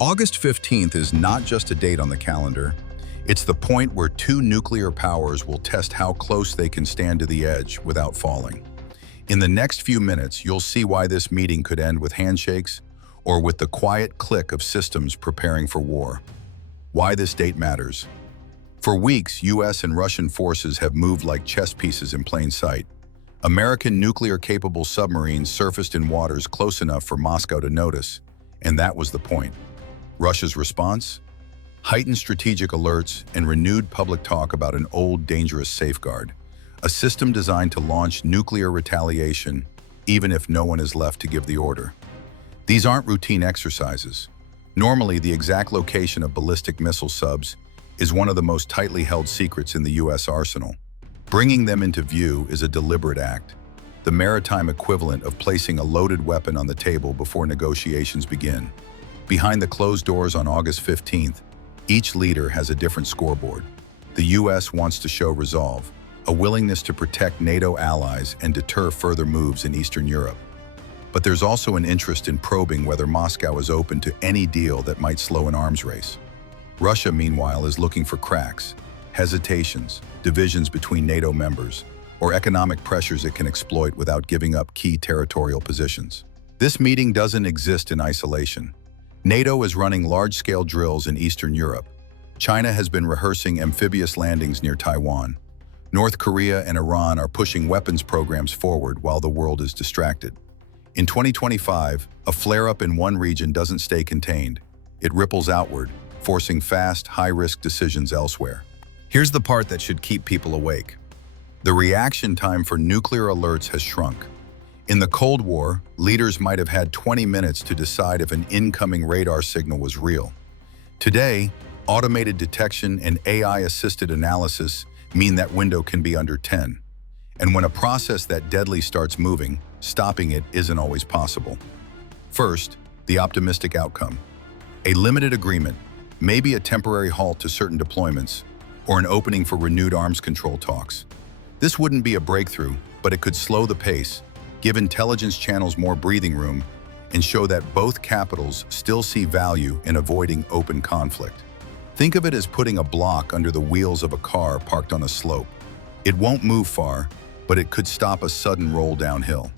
August 15th is not just a date on the calendar, it's the point where two nuclear powers will test how close they can stand to the edge without falling. In the next few minutes, you'll see why this meeting could end with handshakes or with the quiet click of systems preparing for war. Why this date matters. For weeks, US and Russian forces have moved like chess pieces in plain sight. American nuclear-capable submarines surfaced in waters close enough for Moscow to notice, and that was the point. Russia's response? Heightened strategic alerts and renewed public talk about an old, dangerous safeguard, a system designed to launch nuclear retaliation even if no one is left to give the order. These aren't routine exercises. Normally, the exact location of ballistic missile subs is one of the most tightly held secrets in the US arsenal. Bringing them into view is a deliberate act, the maritime equivalent of placing a loaded weapon on the table before negotiations begin. Behind the closed doors on August 15th, each leader has a different scoreboard. The US wants to show resolve, a willingness to protect NATO allies and deter further moves in Eastern Europe. But there's also an interest in probing whether Moscow is open to any deal that might slow an arms race. Russia, meanwhile, is looking for cracks, hesitations, divisions between NATO members, or economic pressures it can exploit without giving up key territorial positions. This meeting doesn't exist in isolation. NATO is running large-scale drills in Eastern Europe. China has been rehearsing amphibious landings near Taiwan. North Korea and Iran are pushing weapons programs forward while the world is distracted. In 2025, a flare-up in one region doesn't stay contained. It ripples outward, forcing fast, high-risk decisions elsewhere. Here's the part that should keep people awake. The reaction time for nuclear alerts has shrunk. In the Cold War, leaders might have had 20 minutes to decide if an incoming radar signal was real. Today, automated detection and AI-assisted analysis mean that window can be under 10. And when a process that deadly starts moving, stopping it isn't always possible. First, the optimistic outcome. A limited agreement, maybe a temporary halt to certain deployments, or an opening for renewed arms control talks. This wouldn't be a breakthrough, but it could slow the pace, give intelligence channels more breathing room, and show that both capitals still see value in avoiding open conflict. Think of it as putting a block under the wheels of a car parked on a slope. It won't move far, but it could stop a sudden roll downhill.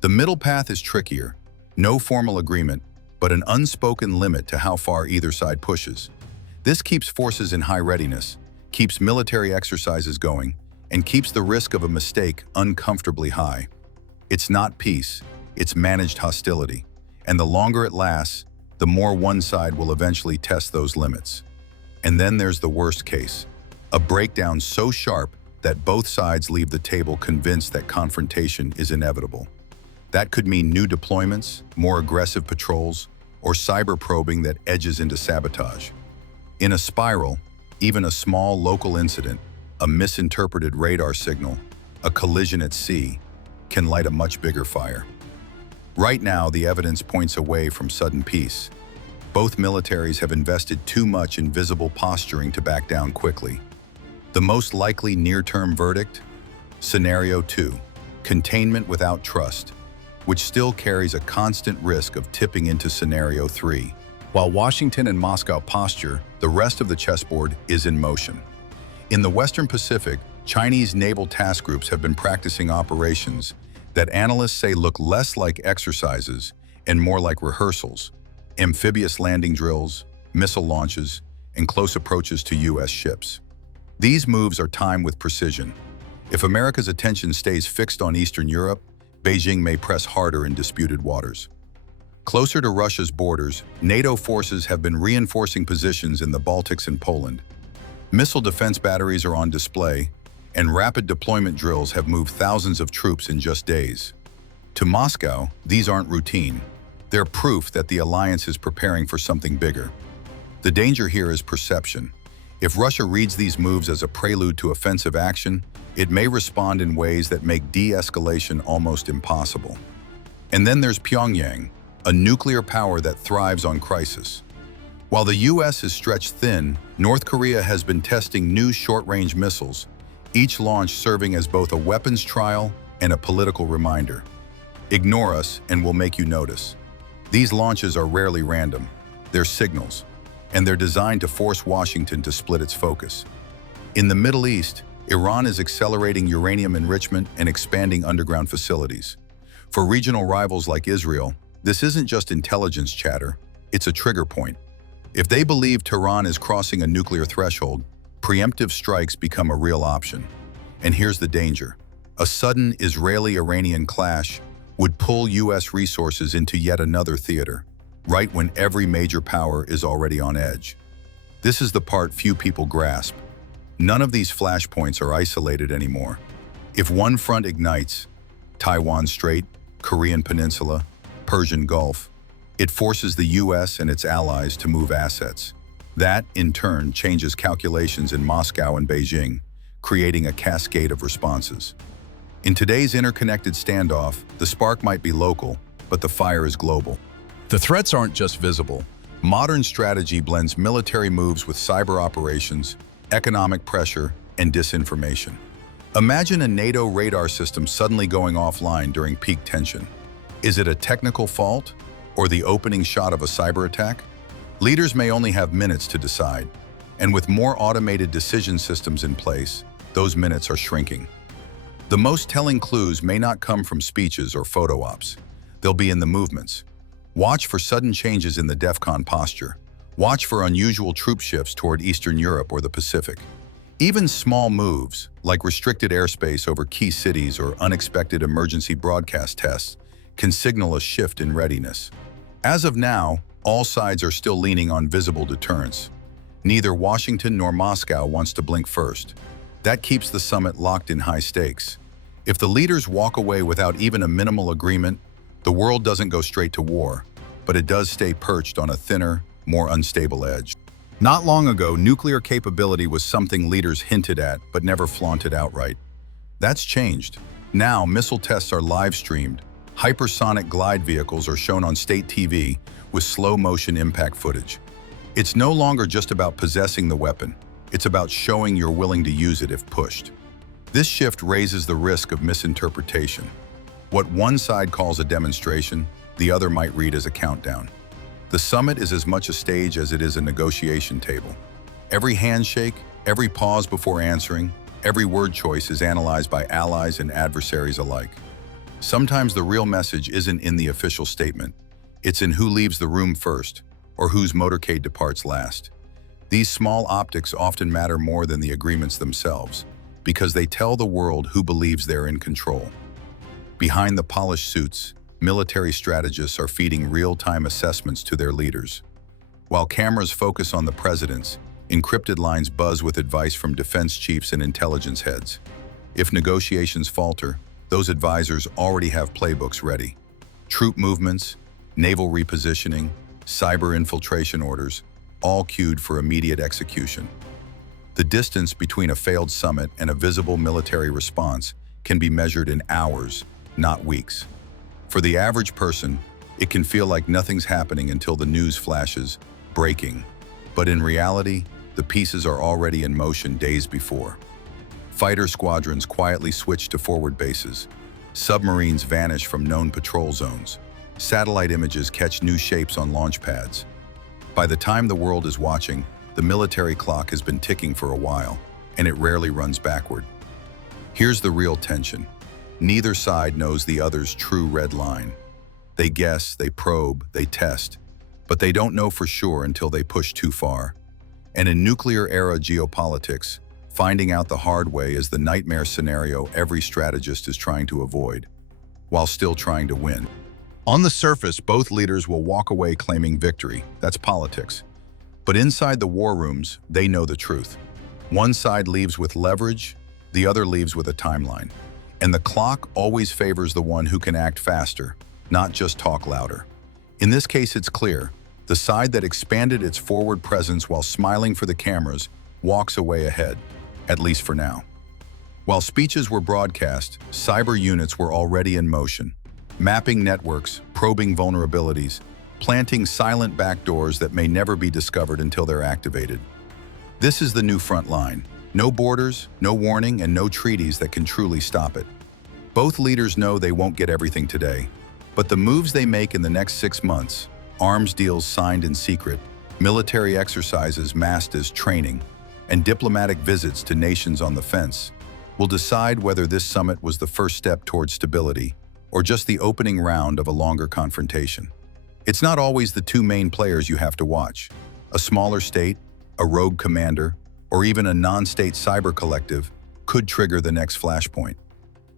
The middle path is trickier. No formal agreement, but an unspoken limit to how far either side pushes. This keeps forces in high readiness, keeps military exercises going, and keeps the risk of a mistake uncomfortably high. It's not peace, it's managed hostility. And the longer it lasts, the more one side will eventually test those limits. And then there's the worst case, a breakdown so sharp that both sides leave the table convinced that confrontation is inevitable. That could mean new deployments, more aggressive patrols, or cyber probing that edges into sabotage. In a spiral, even a small local incident, a misinterpreted radar signal, a collision at sea, can light a much bigger fire. Right now, the evidence points away from sudden peace. Both militaries have invested too much in visible posturing to back down quickly. The most likely near-term verdict? Scenario 2, containment without trust, which still carries a constant risk of tipping into Scenario 3. While Washington and Moscow posture, the rest of the chessboard is in motion. In the Western Pacific, Chinese naval task groups have been practicing operations that analysts say look less like exercises and more like rehearsals, amphibious landing drills, missile launches, and close approaches to US ships. These moves are timed with precision. If America's attention stays fixed on Eastern Europe, Beijing may press harder in disputed waters. Closer to Russia's borders, NATO forces have been reinforcing positions in the Baltics and Poland. Missile defense batteries are on display, and rapid deployment drills have moved thousands of troops in just days. To Moscow, these aren't routine. They're proof that the alliance is preparing for something bigger. The danger here is perception. If Russia reads these moves as a prelude to offensive action, it may respond in ways that make de-escalation almost impossible. And then there's Pyongyang, a nuclear power that thrives on crisis. While the US is stretched thin, North Korea has been testing new short-range missiles, each launch serving as both a weapons trial and a political reminder. Ignore us and we'll make you notice. These launches are rarely random. They're signals, and they're designed to force Washington to split its focus. In the Middle East, Iran is accelerating uranium enrichment and expanding underground facilities. For regional rivals like Israel, this isn't just intelligence chatter, it's a trigger point. If they believe Tehran is crossing a nuclear threshold, preemptive strikes become a real option. And here's the danger. A sudden Israeli-Iranian clash would pull U.S. resources into yet another theater, right when every major power is already on edge. This is the part few people grasp. None of these flashpoints are isolated anymore. If one front ignites, Taiwan Strait, Korean Peninsula, Persian Gulf, it forces the U.S. and its allies to move assets. That, in turn, changes calculations in Moscow and Beijing, creating a cascade of responses. In today's interconnected standoff, the spark might be local, but the fire is global. The threats aren't just visible. Modern strategy blends military moves with cyber operations, economic pressure, and disinformation. Imagine a NATO radar system suddenly going offline during peak tension. Is it a technical fault or the opening shot of a cyber attack? Leaders may only have minutes to decide, and with more automated decision systems in place, those minutes are shrinking. The most telling clues may not come from speeches or photo ops. They'll be in the movements. Watch for sudden changes in the DEFCON posture. Watch for unusual troop shifts toward Eastern Europe or the Pacific. Even small moves, like restricted airspace over key cities or unexpected emergency broadcast tests, can signal a shift in readiness. As of now, all sides are still leaning on visible deterrence. Neither Washington nor Moscow wants to blink first. That keeps the summit locked in high stakes. If the leaders walk away without even a minimal agreement, the world doesn't go straight to war, but it does stay perched on a thinner, more unstable edge. Not long ago, nuclear capability was something leaders hinted at but never flaunted outright. That's changed. Now, missile tests are live-streamed. Hypersonic glide vehicles are shown on state TV with slow-motion impact footage. It's no longer just about possessing the weapon. It's about showing you're willing to use it if pushed. This shift raises the risk of misinterpretation. What one side calls a demonstration, the other might read as a countdown. The summit is as much a stage as it is a negotiation table. Every handshake, every pause before answering, every word choice is analyzed by allies and adversaries alike. Sometimes the real message isn't in the official statement. It's in who leaves the room first, or whose motorcade departs last. These small optics often matter more than the agreements themselves, because they tell the world who believes they're in control. Behind the polished suits, military strategists are feeding real-time assessments to their leaders. While cameras focus on the presidents, encrypted lines buzz with advice from defense chiefs and intelligence heads. If negotiations falter, those advisors already have playbooks ready. Troop movements, naval repositioning, cyber infiltration orders, all queued for immediate execution. The distance between a failed summit and a visible military response can be measured in hours, not weeks. For the average person, it can feel like nothing's happening until the news flashes, breaking. But in reality, the pieces are already in motion days before. Fighter squadrons quietly switch to forward bases. Submarines vanish from known patrol zones. Satellite images catch new shapes on launch pads. By the time the world is watching, the military clock has been ticking for a while, and it rarely runs backward. Here's the real tension. Neither side knows the other's true red line. They guess, they probe, they test, but they don't know for sure until they push too far. And in nuclear-era geopolitics, finding out the hard way is the nightmare scenario every strategist is trying to avoid, while still trying to win. On the surface, both leaders will walk away claiming victory. That's politics. But inside the war rooms, they know the truth. One side leaves with leverage, the other leaves with a timeline. And the clock always favors the one who can act faster, not just talk louder. In this case, it's clear. The side that expanded its forward presence while smiling for the cameras walks away ahead, at least for now. While speeches were broadcast, cyber units were already in motion, mapping networks, probing vulnerabilities, planting silent backdoors that may never be discovered until they're activated. This is the new front line. No borders, no warning, and no treaties that can truly stop it. Both leaders know they won't get everything today, but the moves they make in the next 6 months, arms deals signed in secret, military exercises masked as training, and diplomatic visits to nations on the fence will decide whether this summit was the first step towards stability or just the opening round of a longer confrontation. It's not always the two main players you have to watch. A smaller state, a rogue commander, or even a non-state cyber collective could trigger the next flashpoint.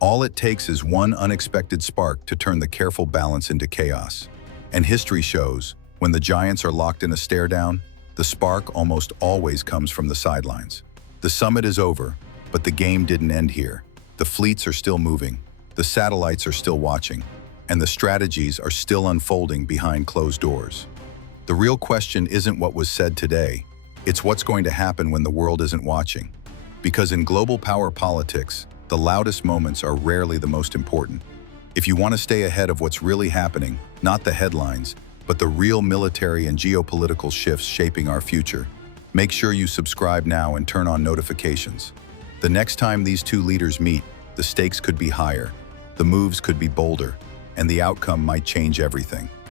All it takes is one unexpected spark to turn the careful balance into chaos. And history shows, when the giants are locked in a stare-down, the spark almost always comes from the sidelines. The summit is over, but the game didn't end here. The fleets are still moving, the satellites are still watching, and the strategies are still unfolding behind closed doors. The real question isn't what was said today, it's what's going to happen when the world isn't watching. Because in global power politics, the loudest moments are rarely the most important. If you want to stay ahead of what's really happening, not the headlines, but the real military and geopolitical shifts shaping our future, make sure you subscribe now and turn on notifications. The next time these two leaders meet, the stakes could be higher, the moves could be bolder, and the outcome might change everything.